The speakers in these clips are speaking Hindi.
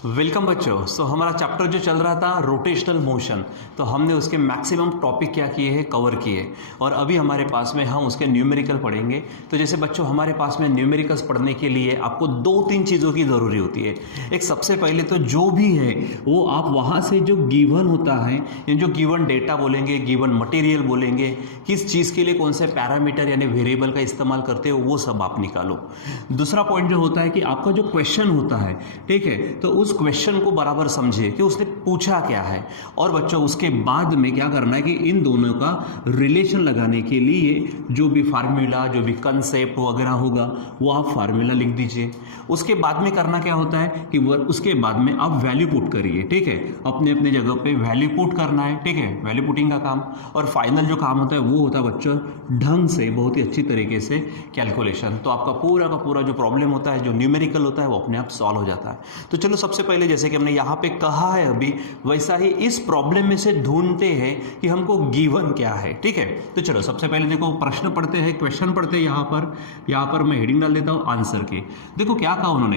वेलकम बच्चों। हमारा चैप्टर जो चल रहा था रोटेशनल मोशन, तो हमने उसके मैक्सिमम टॉपिक क्या किए हैं, कवर किए। और अभी हमारे पास में हम उसके न्यूमेरिकल पढ़ेंगे। तो जैसे बच्चों हमारे पास में न्यूमेरिकल्स पढ़ने के लिए आपको दो तीन चीज़ों की ज़रूरी होती है। एक सबसे पहले तो जो भी है वो आप वहाँ से जो गिवन होता है, या जो गिवन डेटा बोलेंगे, गिवन मटेरियल बोलेंगे, किस चीज़ के लिए कौन से पैरामीटर यानी वेरिएबल का इस्तेमाल करते हो, वो सब आप निकालो। दूसरा पॉइंट जो होता है कि आपका जो क्वेश्चन होता है, ठीक है, तो उस क्वेश्चन को बराबर समझिए कि उसने पूछा क्या है। और बच्चों उसके बाद में क्या करना है कि इन दोनों का रिलेशन लगाने के लिए जो भी फार्मूला, जो भी कंसेप्ट वगैरह होगा वो आप फार्मूला लिख दीजिए। उसके बाद में करना क्या होता है कि उसके बाद में आप वैल्यू पुट करिए, ठीक है, अपने अपने जगह पे वैल्यू पुट करना है, ठीक है, वैल्यू पुटिंग का काम। और फाइनल जो काम होता है वो होता है बच्चों ढंग से, बहुत ही अच्छी तरीके से कैलकुलेशन। तो आपका पूरा का पूरा जो प्रॉब्लम होता है, जो न्यूमेरिकल होता है, वो अपने आप सॉल्व हो जाता है। तो चलो सबसे पहले जैसे कि हमने यहाँ पे कहा है अभी, वैसा ही इस प्रॉब्लम में से ढूंढते हैं कि हमको गिवन क्या है, ठीक है। तो चलो सबसे पहले देखो प्रश्न पढ़ते हैं, क्वेश्चन पढ़ते हैं। यहाँ पर मैं हेडिंग डाल देता हूँ आंसर की। देखो क्या कहा उन्होंने,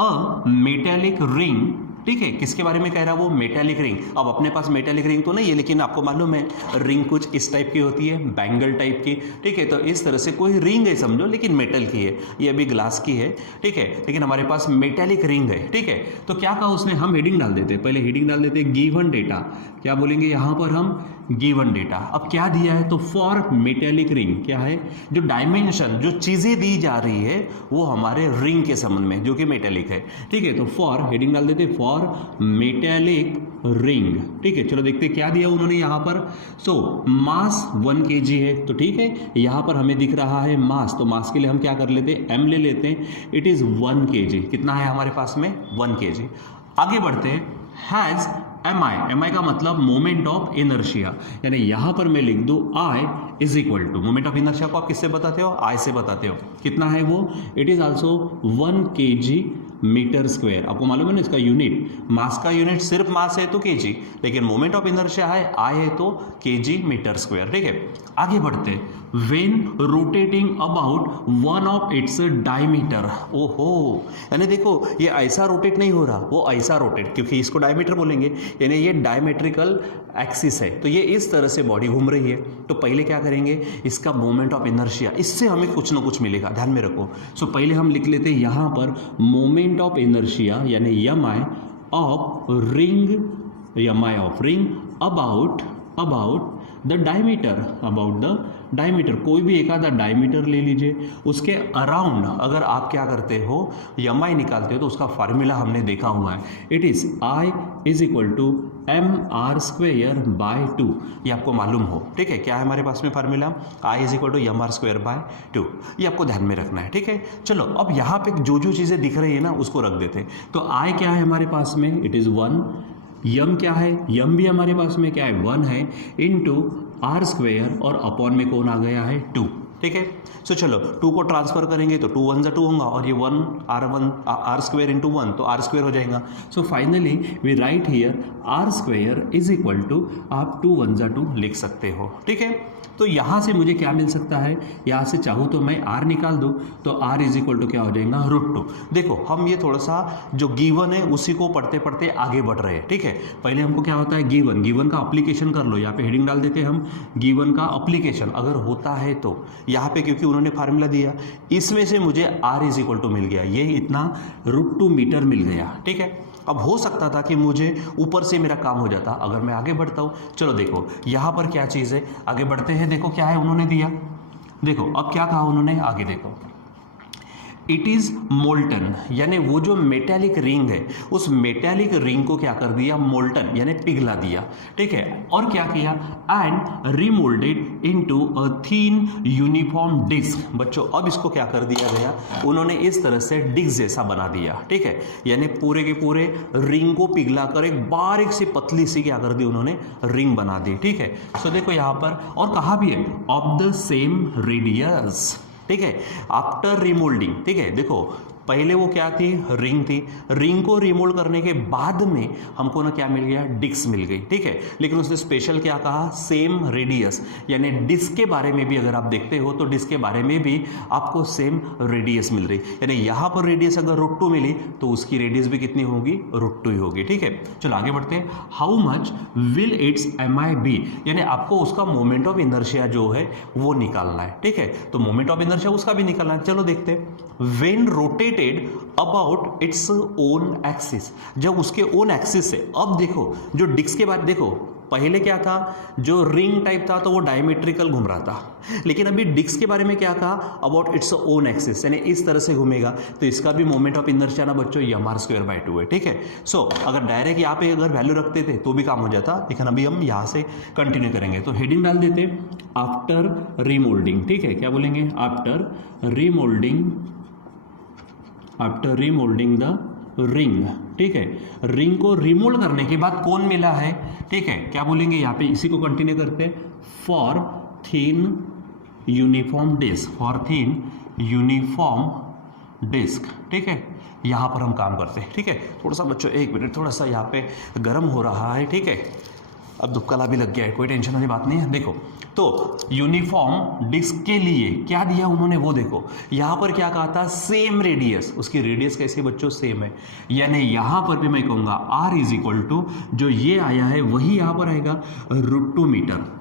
अ मेटेलिक रिंग, ठीक है, किसके बारे में कह रहा है वो, मेटेलिक रिंग। अब अपने पास मेटेलिक रिंग तो नहीं है, लेकिन आपको मालूम है रिंग कुछ इस टाइप की होती है, बैंगल टाइप की, ठीक है। तो इस तरह से कोई रिंग है समझो, लेकिन मेटल की है, ये अभी ग्लास की है, ठीक है, लेकिन हमारे पास मेटेलिक रिंग है, ठीक है। तो क्या कहा उसने, हम हेडिंग डाल देते, पहले हेडिंग डाल देते गिवन डेटा। क्या बोलेंगे यहाँ पर हम, गिवन डेटा। अब क्या दिया है, तो फॉर मेटेलिक रिंग क्या है, जो डायमेंशन, जो चीजें दी जा रही है वो हमारे रिंग के संबंध में, जो कि मेटेलिक है, ठीक है। तो फॉर हेडिंग डाल देते, फॉर मेटेलिक रिंग, ठीक है। चलो देखते क्या दिया उन्होंने यहाँ पर। सो मास 1 kg है, तो ठीक है, यहाँ पर हमें दिख रहा है मास, तो मास के लिए हम क्या कर लेते हैं, m ले लेते हैं। इट इज 1 kg, कितना है हमारे पास में, 1 kg। आगे बढ़ते हैं, हैज एम आई का मतलब मोमेंट ऑफ इनर्शिया, यानी यहां पर मैं लिख दूं I is equal to, moment of inertia को आप किससे बताते हो, आई से बताते हो। कितना है वो, it is also 1 kg metre square. आपको मालूम है ना इसका यूनिट, मास का यूनिट सिर्फ मास है तो केजी, लेकिन मोमेंट ऑफ इनर्शिया है आई है तो केजी मीटर स्क्वायर, ठीक है। आगे बढ़ते हैं, when rotating about one of its diameter. ओहो, यानी देखो ये ऐसा रोटेट नहीं हो रहा, वो ऐसा रोटेट, क्योंकि इसको डायमीटर बोलेंगे, यानी ये डायमेट्रिकल एक्सिस है, तो ये इस तरह से बॉडी घूम रही है। तो पहले क्या करेंगे, इसका मोमेंट ऑफ इनर्शिया, इससे हमें कुछ ना कुछ मिलेगा, ध्यान में रखो। सो पहले हम लिख लेते हैं यहाँ पर मोमेंट ऑफ इनर्शिया यानी M I of ring, M I of ring about the diameter, कोई भी एक आधा डायमीटर ले लीजिए, उसके अराउंड अगर आप क्या करते हो, एम आई निकालते हो, तो उसका फार्मूला हमने देखा हुआ है, it is I is equal to mr² by 2। ये आपको मालूम हो, ठीक है, क्या है हमारे पास में formula, I is equal to mr² by 2। ये आपको ध्यान में रखना है, ठीक है। चलो अब यहाँ पे जो जो चीज़ें दिख रही है ना उसको रख देते हैं। तो आई क्या है हमारे पास में, इट इज़ 1, यम क्या है, यम भी हमारे पास में क्या है, 1 है, इंटू r², और अपॉन में कौन आ गया है, 2, ठीक है। सो चलो 2 को ट्रांसफर करेंगे तो 2 1 जा 2 होगा, और ये 1 r² इंटू 1 तो r² हो जाएगा। So finally we write here r² is equal to, आप 2 1 जा 2 लिख सकते हो, ठीक है। तो यहाँ से मुझे क्या मिल सकता है, यहाँ से चाहूँ तो मैं r निकाल दूँ, तो r इज इक्वल टू क्या हो जाएगा, √2। देखो हम ये थोड़ा सा जो गिवन है उसी को पढ़ते पढ़ते आगे बढ़ रहे हैं, ठीक है। पहले हमको क्या होता है, गिवन का अप्लीकेशन कर लो। यहाँ पे हेडिंग डाल देते हैं हम, गिवन का अप्लीकेशन अगर होता है तो यहाँ पे, क्योंकि उन्होंने फार्मूला दिया, इसमें से मुझे r इज इक्वल टू मिल गया, ये इतना √2 मीटर मिल गया, ठीक है। अब हो सकता था कि मुझे ऊपर से मेरा काम हो जाता, अगर मैं आगे बढ़ता हूँ। चलो देखो यहाँ पर क्या चीज़ है, आगे बढ़ते हैं। देखो क्या है उन्होंने दिया, देखो अब क्या कहा उन्होंने, आगे देखो, इट इज मोल्टन, यानी वो जो मेटेलिक रिंग है उस मेटेलिक रिंग को क्या कर दिया, मोल्टन यानी पिघला दिया, ठीक है। और क्या किया, and remoulded into a thin uniform disc. बच्चों अब इसको क्या कर दिया गया, उन्होंने इस तरह से डिस्क जैसा बना दिया, ठीक है, यानी पूरे के पूरे रिंग को पिघला कर एक बारीक सी पतली सी क्या कर दी उन्होंने, रिंग बना दी, ठीक है। सो देखो यहाँ पर, और कहा भी है ऑफ द सेम रेडियस, ठीक है, आफ्टर रिमोल्डिंग, ठीक है। देखो पहले वो क्या थी, रिंग थी। रिंग को रिमोल्ड करने के बाद में हमको ना क्या मिल गया, डिस्क मिल गई, ठीक है। लेकिन उसने स्पेशल क्या कहा, सेम रेडियस, यानी डिस्क के बारे में भी अगर आप देखते हो तो डिस्क के बारे में भी आपको सेम रेडियस मिल रही, यानी यहां पर रेडियस अगर √2 मिली तो उसकी रेडियस भी कितनी होगी, √2 ही होगी, ठीक है। चलो आगे बढ़ते हैं। How much will its MI be, यानी आपको उसका मोमेंट ऑफ इनर्शिया जो है वो निकालना है, ठीक है। तो मोमेंट ऑफ इनर्शिया उसका भी निकालना है। चलो देखते हैं। When rotated about its own axis, जब उसके ओन एक्सिस से, अब देखो जो डिस्क के बाद देखो पहले क्या था, जो रिंग टाइप था तो वो डायमेट्रिकल घूम रहा था, लेकिन अभी डिस्क के बारे में क्या कहा, अबाउट इट्स ओन एक्सिस, यानी इस तरह से घूमेगा तो इसका भी मोमेंट ऑफ इनर्शिया ना बच्चों mr²/2 है, ठीक है। सो अगर डायरेक्ट यहाँ पे अगर वैल्यू रखते थे तो भी काम हो जाता, लेकिन अभी हम यहाँ से कंटिन्यू करेंगे। तो हेडिंग डाल देते आफ्टर रीमोल्डिंग, ठीक है। क्या बोलेंगे, आफ्टर रीमोल्डिंग द रिंग, ठीक है। रिंग को रिमोल्ड करने के बाद कौन मिला है, ठीक है। क्या बोलेंगे यहाँ पे, इसी को कंटिन्यू करते हैं। फॉर थिन यूनिफॉर्म डिस्क, ठीक है। यहाँ पर हम काम करते हैं, ठीक है। थोड़ा सा बच्चों 1 मिनट, थोड़ा सा यहाँ पे गर्म हो रहा है, ठीक है। अब दुबकला भी लग गया है, कोई टेंशन वाली बात नहीं है। देखो तो यूनिफॉर्म डिस्क के लिए क्या दिया उन्होंने वो देखो, यहां पर क्या कहा था, सेम रेडियस, उसकी रेडियस कैसे बच्चों, सेम है, यानी यहां पर भी मैं कहूंगा r जो ये आया है वही यहां पर आएगा √2 मीटर।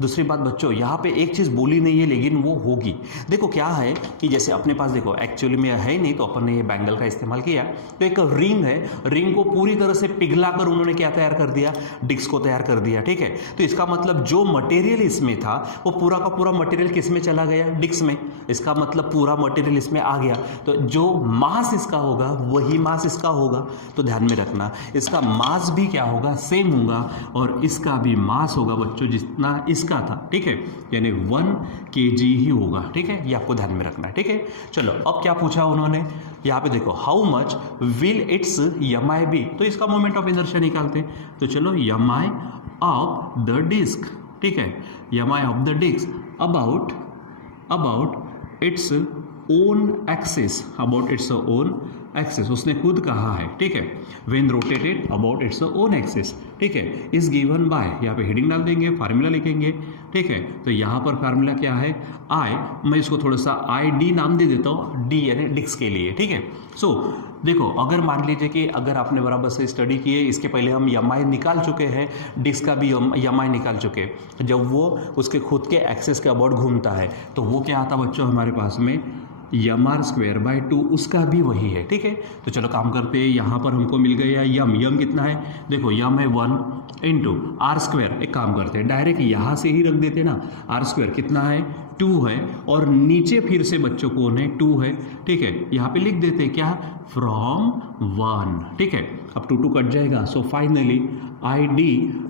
दूसरी बात बच्चों, यहाँ पे एक चीज़ बोली नहीं है लेकिन वो होगी। देखो क्या है कि जैसे अपने पास देखो एक्चुअली में है नहीं तो अपन ने ये बैंगल का इस्तेमाल किया, तो एक रिंग है, रिंग को पूरी तरह से पिघलाकर उन्होंने क्या तैयार कर दिया, डिस्क को तैयार कर दिया, ठीक है। तो इसका मतलब जो मटेरियल इसमें था वो पूरा का पूरा मटेरियल किस में चला गया, डिस्क में। इसका मतलब पूरा मटेरियल इसमें आ गया, तो जो मास इसका होगा वही मास इसका होगा। तो ध्यान में रखना, इसका मास भी क्या होगा, सेम होगा, और इसका भी मास होगा बच्चों जितना इसका था, ठीक है, यानी 1 kg ही होगा, ठीक है। ये आपको ध्यान में रखना है, ठीक है। चलो अब क्या पूछा उन्होंने, यहाँ पे देखो how much will its MI be, तो इसका मोमेंट ऑफ इनर्शिया निकालते हैं। तो चलो MI ऑफ द डिस्क, ठीक है, MI of the disc about its own axis, उसने खुद कहा है, ठीक है। When rotated about its own axis, ठीक है, इज गिवन बाय, यहाँ पे हेडिंग डाल देंगे, फार्मूला लिखेंगे, ठीक है। तो यहाँ पर फार्मूला क्या है, आई, मैं इसको थोड़ा सा ID नाम दे देता हूँ, D यानी डिस्क के लिए, ठीक है। सो देखो अगर मान लीजिए कि अगर आपने बराबर से स्टडी किए, इसके पहले हम MI निकाल चुके हैं, डिस्क का भी MI निकाल चुके हैं, जब वो उसके खुद के एक्सिस के अबाउट घूमता है तो वो क्या आता बच्चों हमारे पास में, mr²/2, उसका भी वही है, ठीक है। तो चलो काम करते हैं, यहाँ पर हमको मिल गया यम कितना है, देखो यम है 1 × r², एक काम करते हैं डायरेक्ट यहाँ से ही रख देते ना, r² कितना है 2 है, और नीचे फिर से बच्चों कौन है 2 है, ठीक है। यहाँ पे लिख देते हैं क्या, फ्रॉम 1, ठीक है। अब 2 कट जाएगा, सो फाइनली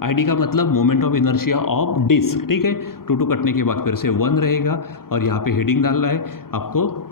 ID का मतलब moment of inertia of disc, ठीक है। 2 कटने के बाद फिर से 1 रहेगा, और यहाँ पे हेडिंग डालना है आपको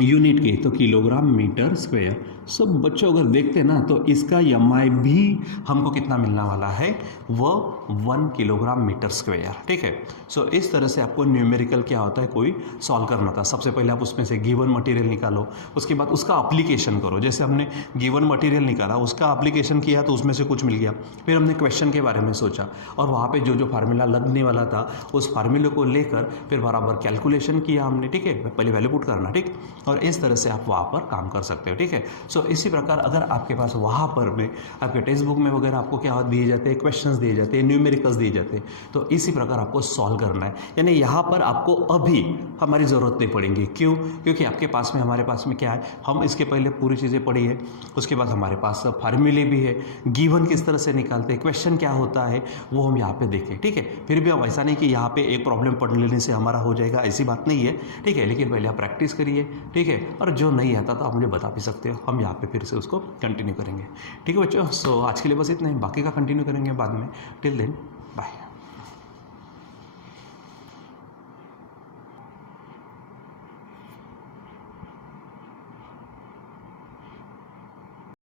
यूनिट के, तो kg/m²। सब बच्चों अगर देखते ना तो इसका MI भी हमको कितना मिलने वाला है, वो 1 kg/m², ठीक है। सो इस तरह से आपको न्यूमेरिकल क्या होता है कोई सॉल्व करना था। सबसे पहले आप उसमें से गिवन मटेरियल निकालो, उसके बाद उसका एप्लीकेशन करो। जैसे हमने गिवन मटेरियल निकाला, उसका एप्लीकेशन किया तो उसमें से कुछ मिल गया, फिर हमने क्वेश्चन के बारे में सोचा, और वहाँ पे जो फार्मूला लगने वाला था उस फार्मूले को लेकर फिर बराबर कैलकुलेशन किया हमने, ठीक है। पहले वैल्यू पुट करना, ठीक, और इस तरह से आप वहाँ पर काम कर सकते हो, ठीक है। सो इसी प्रकार अगर आपके पास वहाँ पर में आपके टेक्स्ट बुक में वगैरह आपको क्या दिए जाते हैं, क्वेश्चंस दिए जाते हैं, न्यूमेरिकल्स दिए जाते हैं, तो इसी प्रकार आपको सॉल्व करना है। यानी यहाँ पर आपको अभी हमारी ज़रूरत नहीं पड़ेगी, क्यों, क्योंकि आपके पास में हमारे पास में क्या है, हम इसके पहले पूरी चीज़ें पढ़ी है, उसके बाद हमारे पास फार्मूले भी है, गिवन किस तरह से निकालते हैं, क्वेश्चन क्या होता है वो हम यहाँ पे देखें, ठीक है। फिर भी हम ऐसा नहीं कि यहाँ पे एक प्रॉब्लम पढ़ लेने से हमारा हो जाएगा, ऐसी बात नहीं है, ठीक है। लेकिन पहले आप प्रैक्टिस करिए, ठीक है, और जो नहीं आता तो आप मुझे बता भी सकते हो, हम यहाँ पे फिर से उसको कंटिन्यू करेंगे, ठीक है बच्चों। सो आज के लिए बस इतना ही, बाकी का कंटिन्यू करेंगे बाद में। Till then bye.